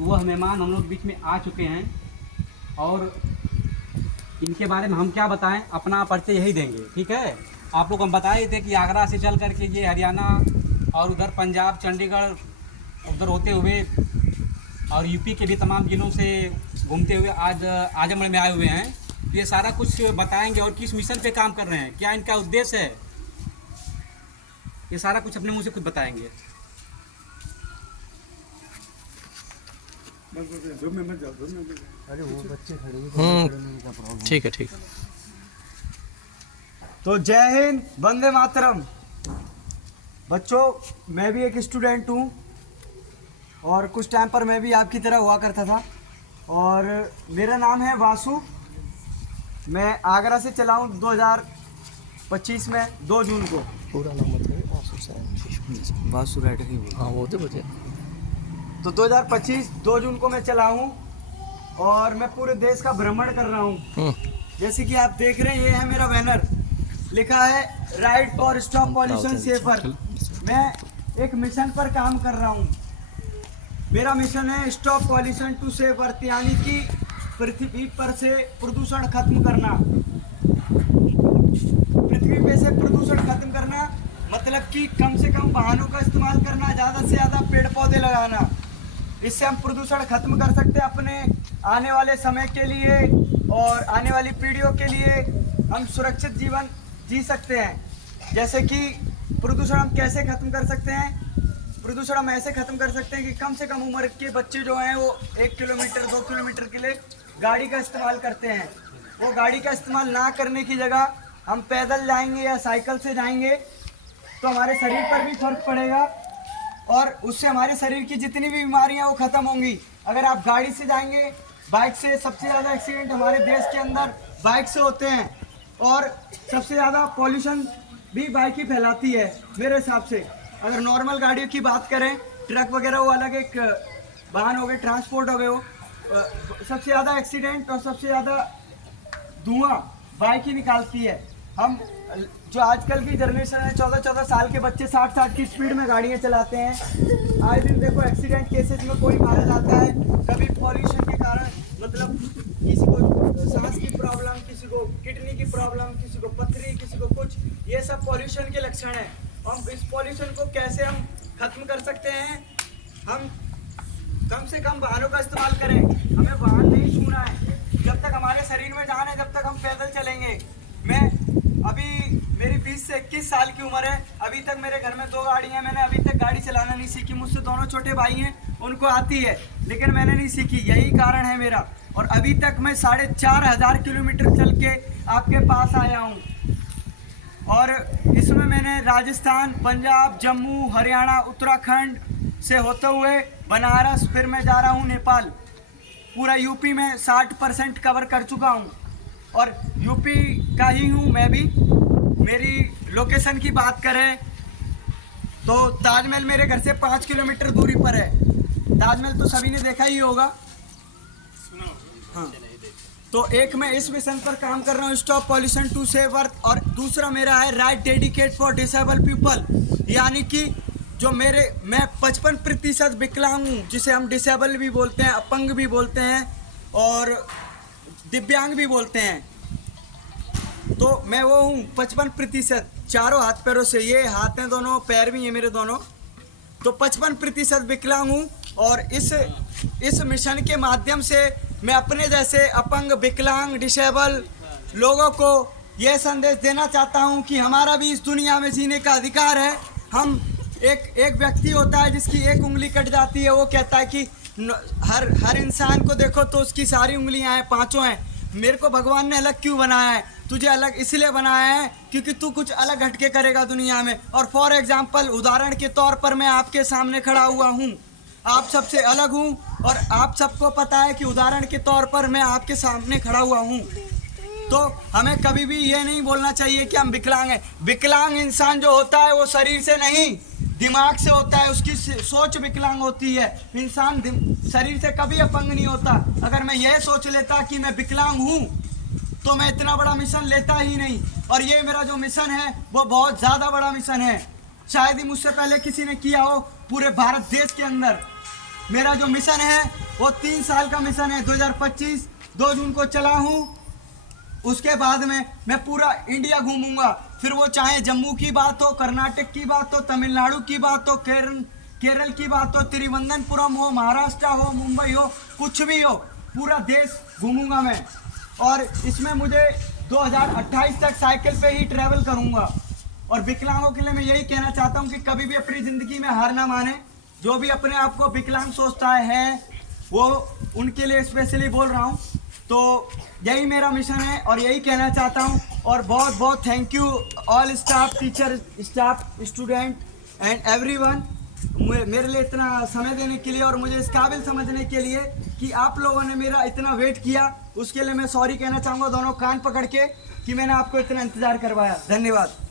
तो वह मेहमान हम लोग बीच में आ चुके हैं और इनके बारे में हम क्या बताएं, अपना परिचय यही देंगे। ठीक है, आप लोग हम बताए थे कि आगरा से चल करके ये हरियाणा और उधर पंजाब चंडीगढ़ उधर होते हुए और यूपी के भी तमाम जिलों से घूमते हुए आज आजमगढ़ में आए हुए हैं। तो ये सारा कुछ बताएंगे और किस मिशन पे काम कर रहे हैं, क्या इनका उद्देश्य है, ये सारा कुछ अपने मुंह से खुद बताएंगे। अरे वो बच्चे खड़े हैं, ठीक है ठीक है। तो जय हिंद, वंदे मातरम। बच्चों, मैं भी एक स्टूडेंट हूँ और कुछ टाइम पर मैं भी आपकी तरह हुआ करता था और मेरा नाम है वासु। मैं आगरा से चला हूँ 2025 में 2 जून को। पूरा नाम बताइए। वासु राइटर ही हाँ वो तो बचे। तो 2025 2 जून को मैं चला हूँ और मैं पूरे देश का भ्रमण कर रहा हूँ। जैसे कि आप देख रहे हैं, ये है मेरा बैनर, लिखा है right for stop pollution safer. मैं एक मिशन पर काम कर रहा हूँ। मेरा मिशन है stop pollution to save earth, यानी कि पृथ्वी पर से प्रदूषण खत्म करना। पृथ्वी पे से प्रदूषण खत्म करना मतलब कि कम से कम वाहनों का इस्तेमाल करना, ज़्यादा से ज़्यादा पेड़ पौधे लगाना। इससे हम प्रदूषण खत्म कर सकते हैं अपने आने वाले समय के लिए और आने वाली पीढ़ियों के लिए हम सुरक्षित जीवन जी सकते हैं। जैसे कि प्रदूषण हम कैसे खत्म कर सकते हैं? प्रदूषण हम ऐसे खत्म कर सकते हैं कि कम से कम उम्र के बच्चे जो हैं वो 1 किलोमीटर 2 किलोमीटर के लिए गाड़ी का इस्तेमाल करते हैं। वो गाड़ी का इस्तेमाल ना करने की जगह हम पैदल जाएंगे या साइकिल से जाएंगे तो हमारे शरीर पर भी फर्क पड़ेगा और उससे हमारे शरीर की जितनी भी बीमारियां वो खत्म होंगी। अगर आप गाड़ी से जाएंगे, बाइक से, सबसे ज़्यादा एक्सीडेंट हमारे देश के अंदर बाइक से होते हैं और सबसे ज़्यादा पॉल्यूशन भी बाइक ही फैलाती है मेरे हिसाब से। अगर नॉर्मल गाड़ियों की बात करें, ट्रक वगैरह वो अलग एक वाहन हो गए, ट्रांसपोर्ट हो गए, वो सबसे ज़्यादा एक्सीडेंट और सबसे ज़्यादा धुआं बाइक ही निकालती है। हम जो आजकल की जनरेशन है, 14-14 साल के बच्चे 60-60 की स्पीड में गाड़ियाँ चलाते हैं। आए दिन देखो एक्सीडेंट केसेस में कोई मारा जाता है, कभी पॉल्यूशन के कारण, मतलब किसी को सांस की प्रॉब्लम, किसी को किडनी की प्रॉब्लम, किसी को पथरी, किसी को कुछ, ये सब पॉल्यूशन के लक्षण हैं। हम इस पॉल्यूशन को कैसे हम खत्म कर सकते हैं? हम कम से कम वाहनों का इस्तेमाल करें, हमें वाहन नहीं छूना है। जब तक हमारे शरीर में जान है जब तक हम पैदल चलेंगे। मैं अभी, मेरी 20 से 21 साल की उम्र है, अभी तक मेरे घर में 2 गाड़ियाँ हैं। मैंने अभी तक गाड़ी चलाना नहीं सीखी। मुझसे दोनों छोटे भाई हैं, उनको आती है, लेकिन मैंने नहीं सीखी। यही कारण है मेरा। और अभी तक मैं 4500 किलोमीटर चल के आपके पास आया हूँ और इसमें मैंने राजस्थान, पंजाब, जम्मू, हरियाणा, उत्तराखंड से होते हुए बनारस, फिर मैं जा रहा हूँ नेपाल। पूरा यूपी में 60% कवर कर चुका हूँ और यूपी का ही हूँ मैं भी। मेरी लोकेशन की बात करें तो ताजमहल मेरे घर से 5 किलोमीटर दूरी पर है। ताजमहल तो सभी ने देखा ही होगा। हाँ, तो एक मैं इस मिशन पर काम कर रहा हूँ, stop pollution to save earth, और दूसरा मेरा है right dedicate for disable people, यानी कि जो मैं 55% विकलांग हूँ, जिसे हम डिसेबल भी बोलते हैं, अपंग भी बोलते हैं और दिव्यांग भी बोलते हैं। तो मैं वो हूँ 55%, चारों हाथ पैरों से, ये हाथ हैं दोनों, पैर भी हैं मेरे दोनों, तो 55% विकलांग हूँ। और इस मिशन के माध्यम से मैं अपने जैसे अपंग, विकलांग, डिसेबल लोगों को यह संदेश देना चाहता हूँ कि हमारा भी इस दुनिया में जीने का अधिकार है। हम एक व्यक्ति होता है जिसकी एक उंगली कट जाती है, वो कहता है कि हर इंसान को देखो तो उसकी सारी उंगलियां हैं, 5 हैं। मेरे को भगवान ने अलग क्यों बनाया है? तुझे अलग इसलिए बनाया है क्योंकि तू कुछ अलग हटके करेगा दुनिया में। और फॉर एग्जाम्पल, उदाहरण के तौर पर मैं आपके सामने खड़ा हुआ हूँ, आप सबसे अलग हूँ और आप सबको पता है कि उदाहरण के तौर पर मैं आपके सामने खड़ा हुआ हूँ। तो हमें कभी भी ये नहीं बोलना चाहिए कि हम विकलांग हैं। विकलांग इंसान जो होता है वो शरीर से नहीं, दिमाग से होता है, उसकी सोच विकलांग होती है। इंसान शरीर से कभी अपंग नहीं होता। अगर मैं यह सोच लेता कि मैं विकलांग हूँ तो मैं इतना बड़ा मिशन लेता ही नहीं। और ये मेरा जो मिशन है वो बहुत ज़्यादा बड़ा मिशन है, शायद ही मुझसे पहले किसी ने किया हो पूरे भारत देश के अंदर। मेरा जो मिशन है वो 3 साल का मिशन है। 2025 2 जून को चला हूँ। उसके बाद में मैं पूरा इंडिया घूमूंगा। फिर वो चाहे जम्मू की बात हो, कर्नाटक की बात हो, तमिलनाडु की बात हो, केरल की बात हो, तिरुवनंतपुरम हो, महाराष्ट्र हो, मुंबई हो, कुछ भी हो, पूरा देश घूमूंगा मैं। और इसमें मुझे 2028 तक साइकिल पे ही ट्रैवल करूंगा। और विकलांगों के लिए मैं यही कहना चाहता हूं कि कभी भी अपनी ज़िंदगी में हार ना माने। जो भी अपने आप को विकलांग सोचता है वो उनके लिए स्पेशली बोल रहा हूं। तो यही मेरा मिशन है और यही कहना चाहता हूं। और बहुत बहुत thank you all staff, teacher, staff, student and everyone, मेरे लिए इतना समय देने के लिए और मुझे इस काबिल समझने के लिए कि आप लोगों ने मेरा इतना वेट किया। उसके लिए मैं सॉरी कहना चाहूँगा दोनों कान पकड़ के कि मैंने आपको इतना इंतज़ार करवाया। धन्यवाद।